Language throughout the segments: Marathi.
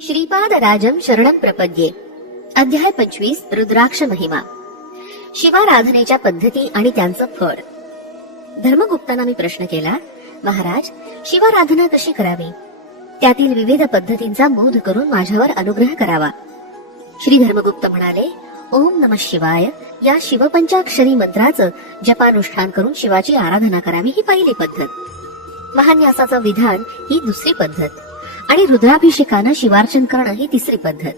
श्रीपाद राजम शरणं प्रपद्ये. अध्याय 25. रुद्राक्ष महिमा. शिवाराधनेच्या पद्धती आणि त्यांचं फळ. धर्मगुप्तांना मी प्रश्न केला, महाराज, शिवाराधना कशी करावी? त्यातील विविध पद्धतींचा बोध करून माझ्यावर अनुग्रह करावा. श्री धर्मगुप्त म्हणाले, ओम नमः शिवाय या शिवपंचाक्षरी मंत्राचं जपानुष्ठान करून शिवाची आराधना करावी ही पहिली पद्धत. महान्यासाचं विधान ही दुसरी पद्धत आणि रुद्राभिषेकानं शिवार्चन करणं ही तिसरी पद्धत.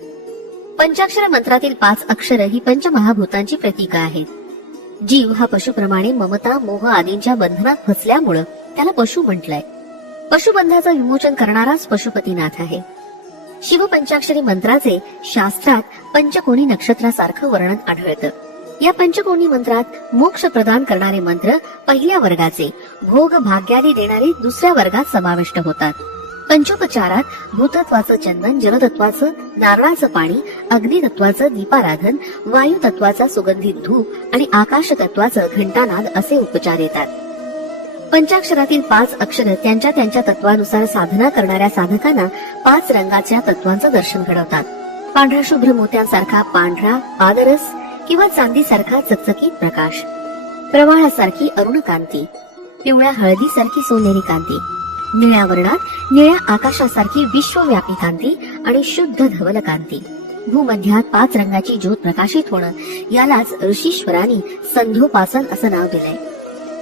पंचाक्षर मंत्रातील 5 अक्षर ही पंचमहाभूतांची प्रतीक आहेत. जीव हा पशुप्रमाणे ममता मोह आदींच्या बंधनात फसल्यामुळं त्याला पशु म्हटलंय. पशुबंधाचं विमोचन करणाराच पशुपतीनाथ आहे. शिवपंचाक्षरी मंत्राचे शास्त्रात पंचकोनी नक्षत्रासारखं वर्णन आढळतं. या पंचकोनी मंत्रात मोक्ष प्रदान करणारे मंत्र पहिल्या वर्गाचे, भोग भाग्यादी देणारे दुसऱ्या वर्गात समाविष्ट होतात. पंचोपचारात भूतत्वाचं चंदन, जलतत्वाचं नारळाचं पाणी, अग्नितत्वाचं दीपाराधन, वायू तत्वाचा सुगंधित धूप आणि आकाश तत्वाचं घंटानाद असे उपचार येतात. पंचाक्षरातील 5 अक्षर त्यांच्या त्यांच्या तत्वानुसार साधना करणाऱ्या साधकांना 5 रंगाच्या तत्वांचं दर्शन घडवतात. पांढरा शुभ्र मोत्यांसारखा पांढरा पादरस किंवा चांदीसारखा चकचकीत प्रकाश, प्रवाळासारखी अरुण कांती, पिवळ्या हळदीसारखी सोनेरी कांती, निळ्या वर्णात निळ्या आकाशासारखी विश्वव्यापी कांती आणि शुद्ध धवल कांती. भूमध्यात 5 रंगाची ज्योत प्रकाशित होणं यालाच ऋषीश्वरांनी संधोपासन असं नाव दिलंय.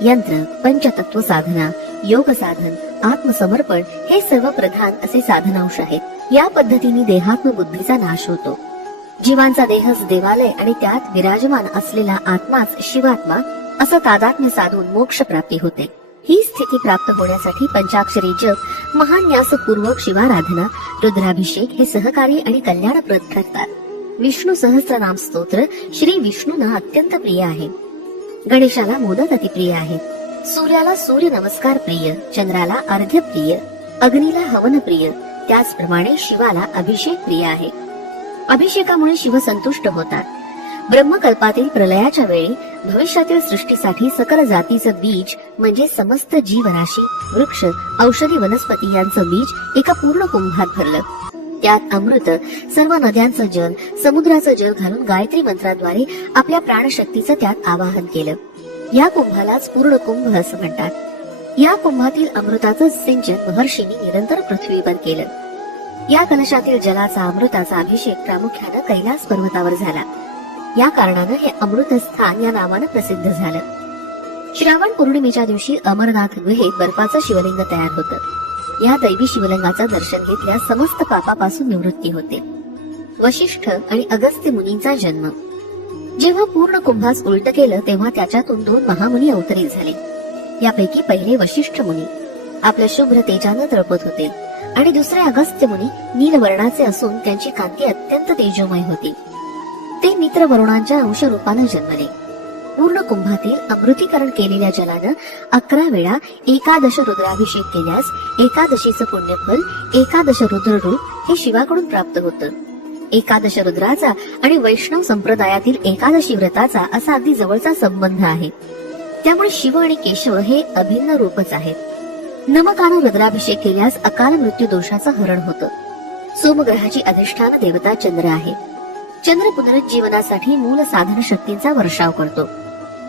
यंत्र, पंचतत्व साधना, योग साधन, आत्मसमर्पण हे सर्व प्रधान असे साधनांश आहेत. या पद्धतीने देहात्म बुद्धीचा नाश होतो. जीवांचा देहच देवालय आणि त्यात विराजमान असलेला आत्माच शिवात्मा असं तादात्म्य साधून मोक्ष प्राप्ती होते. ही स्थिती प्राप्त होण्यासाठी पंचाक्षरी जप, महान्यासपूर्वक शिवाराधना, रुद्राभिषेक हे सहकारी आणि कल्याणप्रद ठरतात. विष्णू सहस्रनाम स्तोत्र श्री विष्णूंना अत्यंत प्रिय आहे. गणेशाला मोदक अतिप्रिय आहेत. सूर्याला सूर्य नमस्कार प्रिय, चंद्राला अर्घ्य प्रिय, अग्नीला हवन प्रिय, त्याचप्रमाणे शिवाला अभिषेक प्रिय आहे. अभिषेकामुळे शिव संतुष्ट होतात. ब्रह्मकल्पातील प्रलयाच्या वेळी भविष्यातील सृष्टीसाठी सकल जातीचं बीज म्हणजे समस्त जीवराशी, वृक्ष, औषधी वनस्पती यांचं बीज एका पूर्ण कुंभात भरलं. त्यात अमृत, सर्व नद्यांचं जल, समुद्राचं जल घालून गायत्री मंत्राद्वारे आपल्या प्राणशक्तीचं त्यात आवाहन केलं. या कुंभालाच पूर्ण कुंभ असं म्हणतात. या कुंभातील अमृताचं सिंचन महर्षींनी निरंतर पृथ्वीवर केलं. या कलशातील जलाचा अमृताचा अभिषेक प्रामुख्यानं कैलास पर्वतावर झाला. या कारणानं हे अमृत स्थान या नावानं प्रसिद्ध झालं. श्रावण पौर्णिमेच्या दिवशी अमरनाथ गुहेत बर्फाचं शिवलिंग तयार होतं. या दैवी शिवलिंगाचं दर्शन घेतल्यास समस्त पापापासून निवृत्ती होते. वशिष्ठ आणि अगस्त्य मुनींचा जन्म. जेव्हा पूर्ण कुंभास उलट केलं तेव्हा त्याच्यातून 2 महामुनी अवतरित झाले. यापैकी पहिले वशिष्ठ मुनी आपल्या शुभ्र तेजानं तळपत होते आणि दुसरे अगस्त्य मुनी नीलवर्णाचे असून त्यांची कांती अत्यंत तेजोमय होती. ते मित्र वरुणांच्या अंशरूपानं जन्मले. पूर्ण कुंभातील अमृतीकरण केलेल्या जलानं 11 वेळा 11 रुद्राभिषेक केल्यास 11चं पुण्यफल 11 रुद्र रूप हे शिवाकडून प्राप्त होतं. 11 रुद्राचा आणि वैष्णव संप्रदायातील 11 व्रताचा असा अगदी जवळचा संबंध आहे. त्यामुळे शिव आणि केशव हे अभिन्न रूपच आहेत. नमकानं रुद्राभिषेक केल्यास अकाल मृत्यू दोषाचं हरण होतं. सोमग्रहाची अधिष्ठान देवता चंद्र आहे. चंद्र पुनरुज्जीवनासाठी मूल साधन शक्तींचा वर्षाव करतो.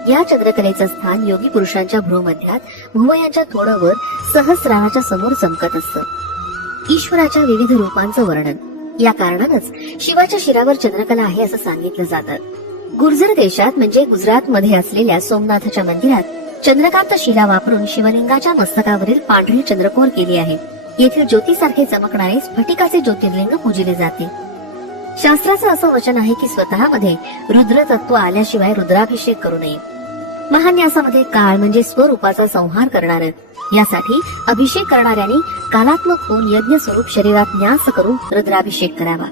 या चंद्रकलेचं स्थान योगी पुरुषांच्या भ्रूमध्यात भुवयांच्या थोडं वर सहस्राराच्या समोर चमकत असतं. ईश्वराच्या विविध रूपांचं वर्णन. या कारणानच शिवाच्या शिरावर चंद्रकला आहे असं सांगितलं जातं. गुर्जर देशात म्हणजे गुजरात मध्ये असलेल्या सोमनाथच्या मंदिरात चंद्रकांत शिला वापरून शिवलिंगाच्या मस्तकावरील पांढरी चंद्रकोर केली आहे. येथील ज्योतीसारखे चमकणारे स्फटिकाचे ज्योतिर्लिंग पूजले जाते. शास्त्राचं असं वचन आहे की स्वतःमध्ये रुद्र तत्व आल्याशिवाय रुद्राभिषेक करू नये. महान्यासामध्ये काळ म्हणजे स्वरूपाचा संहार करणारं. यासाठी अभिषेक करणाऱ्यांनी कालात्मक होऊन यज्ञ स्वरूप शरीरात न्यास करून रुद्राभिषेक करावा.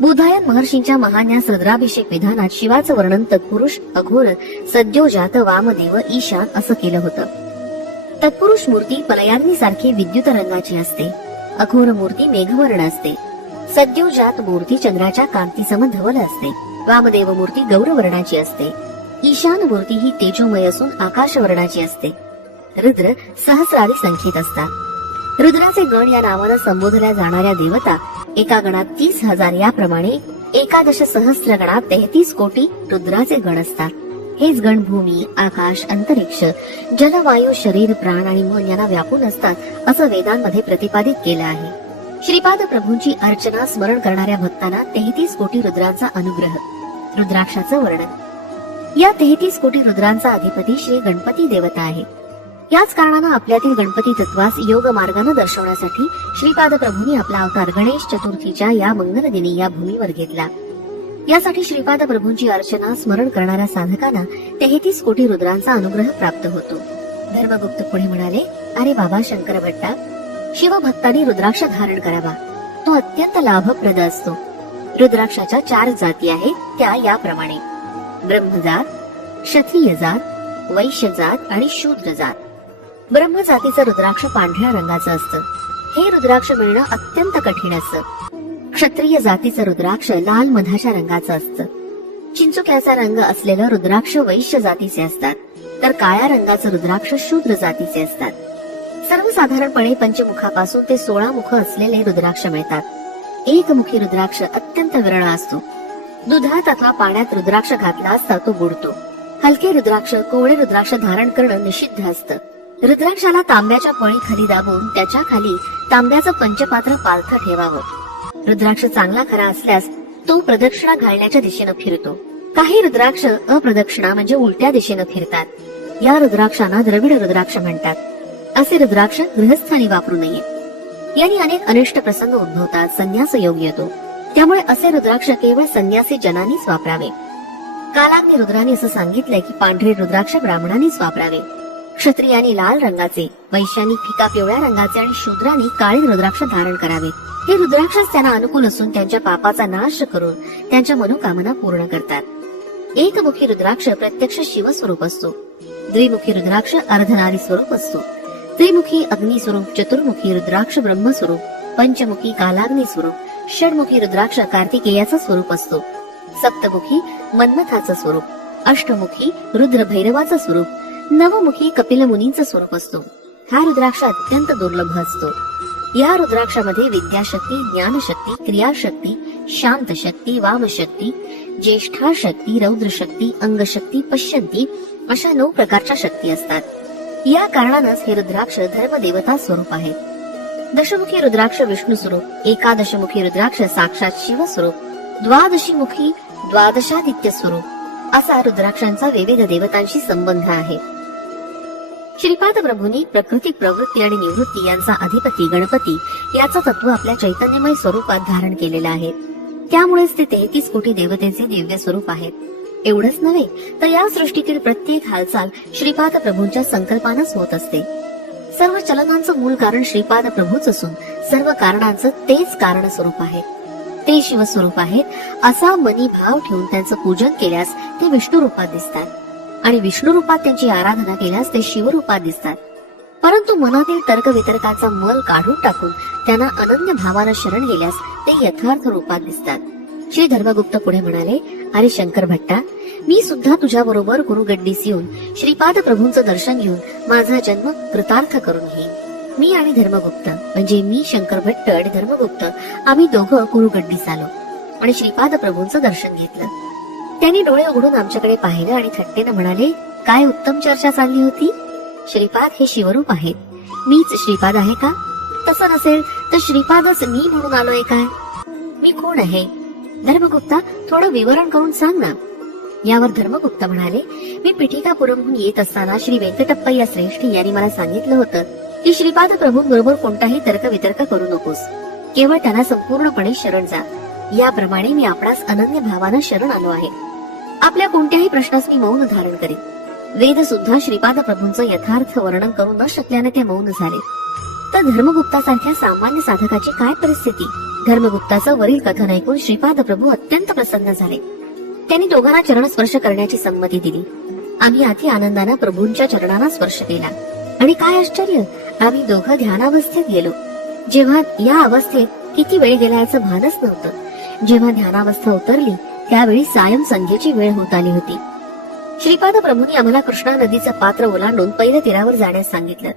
बोधायन महर्षींच्या महान्यास रुद्राभिषेक विधानात शिवाचं वर्णन तत्पुरुष, अघोर, सद्योजात, वामदेव, ईशान असं केलं होतं. तत्पुरुष मूर्ती पलयाग्नीसारखी विद्युत रंगाची असते. अघोर मूर्ती मेघवर्ण असते. सद्योजात मूर्ती चंद्राच्या कांतीसम धवल असते. वामदेव मूर्ती गौरवर्णाची असते. ईशान मूर्ती ही तेजोमय असून आकाशवर्णाची असते. रुद्र सहस्रादी संख्येत असतात. रुद्राचे गण या नावानं संबोधल्या जाणाऱ्या देवता एका गणात 30,000 याप्रमाणे एकादश सहस्र गणात 33 कोटी रुद्राचे गण असतात. हेच गण भूमी, आकाश, अंतरिक्ष, जल, वायू, शरीर, प्राण आणि मन यांना व्यापून असतात असं वेदांमध्ये प्रतिपादित केलं आहे. श्रीपाद प्रभूंची अर्चना स्मरण करणाऱ्या भक्तांना 33 कोटी रुद्रांचा अनुग्रह. रुद्राक्षाचं वर्णन. या 33 कोटी रुद्रांचा अधिपती श्री गणपती देवता आहे. याच कारणानं आपल्यातील गणपती तत्वास योग मार्गाने दर्शवण्यासाठी श्रीपाद प्रभूंनी आपला अवतार गणेश चतुर्थीच्या या मंगल दिनी या भूमीवर घेतला. यासाठी श्रीपाद प्रभूंची अर्चना स्मरण करणाऱ्या साधकांना 33 कोटी रुद्रांचा अनुग्रह प्राप्त होतो. धर्मगुप्त पुढे म्हणाले, अरे बाबा शंकर भट्टा, शिवभक्तांनी रुद्राक्ष धारण करावा. तो अत्यंत लाभप्रद असतो. रुद्राक्षाच्या 4 जाती आहेत, त्या याप्रमाणे: ब्रह्मजात, क्षत्रिय जात, वैश्य जात आणि शूद्र जात. ब्रह्म जातीचं रुद्राक्ष पांढऱ्या रंगाचं असतं. हे रुद्राक्ष मिळणं अत्यंत कठीण असतं. क्षत्रिय जातीचं रुद्राक्ष लाल मधाच्या रंगाचं असतं. चिंचुक्याचा रंग असलेलं रुद्राक्ष वैश्य जातीचे असतात, तर काळ्या रंगाचं रुद्राक्ष शूद्र जातीचे असतात. सर्वसाधारणपणे पंचमुखापासून ते 16 मुख असलेले रुद्राक्ष मिळतात. एकमुखी रुद्राक्ष अत्यंत विरळ असतो. दुधात अथवा पाण्यात रुद्राक्ष घातला असता तो बुडतो. हलके रुद्राक्ष, कोवळे रुद्राक्ष धारण करणं निषिद्ध असतं. रुद्राक्षाला तांब्याच्या पळी खाली दाबून त्याच्या खाली तांब्याचं पंचपात्र पालथं ठेवावं. रुद्राक्ष चांगला खरा असल्यास तो प्रदक्षिणा घालण्याच्या दिशेनं फिरतो. काही रुद्राक्ष अप्रदक्षिणा म्हणजे उलट्या दिशेनं फिरतात. या रुद्राक्षांना द्रविड रुद्राक्ष म्हणतात. असे रुद्राक्ष गृहस्थानी वापरू नये. यांनी अनेक अनिष्ट प्रसंग उद्भवतात, संन्यास योग येतो. त्यामुळे असे रुद्राक्ष केवळ संन्यासी जनांनीच वापरावे. कालाग्नी रुद्राने असं सांगितलंय की पांढरे रुद्राक्ष ब्राह्मणांनीच वापरावे. क्षत्रियांनी लाल रंगाचे, वैश्यांनी फिका पिवळ्या रंगाचे आणि शूद्रांनी काळे रुद्राक्ष धारण करावे. हे रुद्राक्षच त्यांना अनुकूल असून त्यांच्या पापाचा नाश करून त्यांच्या मनोकामना पूर्ण करतात. एकमुखी रुद्राक्ष प्रत्यक्ष शिवस्वरूप असतो. द्विमुखी रुद्राक्ष अर्धनारी स्वरूप असतो. त्रिमुखी अग्नी स्वरूप, चतुर्मुखी रुद्राक्ष ब्रह्मस्वरूप, पंचमुखी कालाग्नी स्वरूप, षडमुखी रुद्राक्ष कार्तिकेयाचं स्वरूप असतो. सप्तमुखी मन्मथाचं स्वरूप, अष्टमुखी रुद्र भैरवाचं स्वरूप, नवमुखी कपिल मुनींचं स्वरूप असतो. हा रुद्राक्ष अत्यंत दुर्लभ असतो. या रुद्राक्षामध्ये विद्याशक्ती, ज्ञानशक्ती, क्रियाशक्ती, शांतशक्ती, वामशक्ती, ज्येष्ठाशक्ती, रौद्रशक्ती, अंगशक्ती, पश्यंती अशा 9 प्रकारच्या शक्ती असतात. या कारणानंच हे रुद्राक्ष धर्मदेवता स्वरूप आहे. दशमुखी रुद्राक्ष विष्णू स्वरूप, एकादशमुखी रुद्राक्ष साक्षात शिव स्वरूप, द्वादशीमुखी द्वादशादित्य स्वरूप असा रुद्राक्षांचा विविध देवतांशी संबंध आहे. श्रीपाद प्रभूंनी प्रकृती, प्रवृत्ती आणि निवृत्ती यांचा अधिपती गणपती याचं तत्व आपल्या चैतन्यमय स्वरूपात धारण केलेलं आहे. त्यामुळेच ते 33 कोटी देवतेचे दिव्य स्वरूप आहेत. एवढंच नव्हे तर या सृष्टीतील प्रत्येक हालचाल श्रीपाद प्रभूंच्या संकल्पानच होत असते. सर्व चलनांचं मूळ कारण श्रीपाद प्रभूच असून सर्व कारणांचं तेच कारण स्वरूप आहे. ते शिवस्वरूप आहेत. असा मनी भाव ठेवून त्यांचं पूजन केल्यास ते विष्णू रूपात दिसतात आणि विष्णू रूपात त्यांची आराधना केल्यास ते शिवरूपात दिसतात. परंतु मनातील तर्कवितर्काचा मल काढून टाकून त्यांना अनन्य भावानं शरण गेल्यास ते यथार्थ रूपात दिसतात. श्री धर्मगुप्त पुढे म्हणाले, अरे शंकर भट्टा, मी सुद्धा तुझ्या बरोबर गुरुगड्डीस येऊन श्रीपाद प्रभूंचं दर्शन घेऊन माझा जन्म कृतार्थ करून घेईन. मी आणि धर्मगुप्त म्हणजे मी शंकर भट्ट आणि धर्मगुप्त आम्ही दोघं गुरुगड्डीस आलो आणि श्रीपाद प्रभूंचं दर्शन घेतलं. त्यांनी डोळे उघडून आमच्याकडे पाहिलं आणि थट्टेनं म्हणाले, काय उत्तम चर्चा चालली होती. श्रीपाद हे शिवरूप आहेत. मीच श्रीपाद आहे का? तसं नसेल तर श्रीपादच मी म्हणून आलोय काय? मी कोण आहे? धर्मगुप्ता, थोडं विवरण करून सांग ना. यावर धर्मगुप्त म्हणाले, मी पिठिकापुरमहून येत असताना श्री व्यंकटप्पय्या श्रेष्ठ यांनी मला सांगितलं होतं की श्रीपाद प्रभूंबरोबर कोणताही तर्कवितर्क करू नकोस, केवळ त्यांना संपूर्णपणे शरण जा. याप्रमाणे मी आपणास अनन्य भावानं शरण आलो आहे. आपल्या कोणत्याही प्रश्नास मी मौन धारण करीन. वेद सुद्धा श्रीपाद प्रभूंचं यथार्थ वर्णन करू न शकल्याने ते मौन झाले. तर धर्मगुप्तासारख्या सामान्य साधकाची काय परिस्थिती? धर्मगुप्ताचं वरील कथन ऐकून श्रीपाद प्रभू अत्यंत प्रसन्न झाले. त्यांनी दोघांना चरण स्पर्श करण्याची संमती दिली. आम्ही अति आनंदानं प्रभूंच्या चरणांना स्पर्श केला आणि काय आश्चर्य, आम्ही दोघं ध्यानावस्थेत गेलो. जेव्हा या अवस्थेत किती वेळ गेला याचं भानच नव्हतं. जेव्हा ध्यानावस्था उतरली त्यावेळी सायं संध्येची वेळ होत आली होती. श्रीपाद प्रभूंनी आम्हाला कृष्णा नदीचं पात्र ओलांडून पहिल्या तीरावर जाण्यास सांगितलं.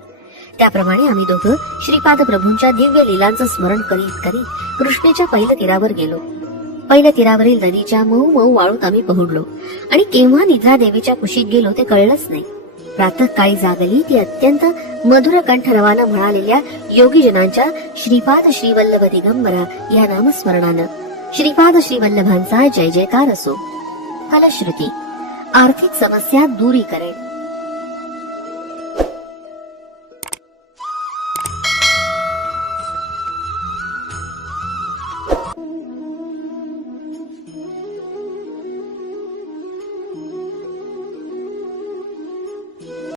त्याप्रमाणे आम्ही दोघं श्रीपाद प्रभूंच्या दिव्य लीलांचं स्मरण करीत करीत कृष्णेच्या पहिल्या तीरावर गेलो. पहिल्या तीरावरील नदीच्या मऊ मऊ वाळूत आम्ही पोहोडलो आणि केव्हा निद्रा देवीच्या कुशीत गेलो ते कळलंच नाही. प्रातःकाळी जागली ती अत्यंत मधुर कंठरवानं म्हणालेल्या योगीजनांच्या श्रीपाद श्रीवल्लभ दिगंबरा या नामस्मरणानं. श्रीपाद श्रीवल्लभांचा जय जयकार असो. फलश्रुती आर्थिक समस्या दूरी करेल.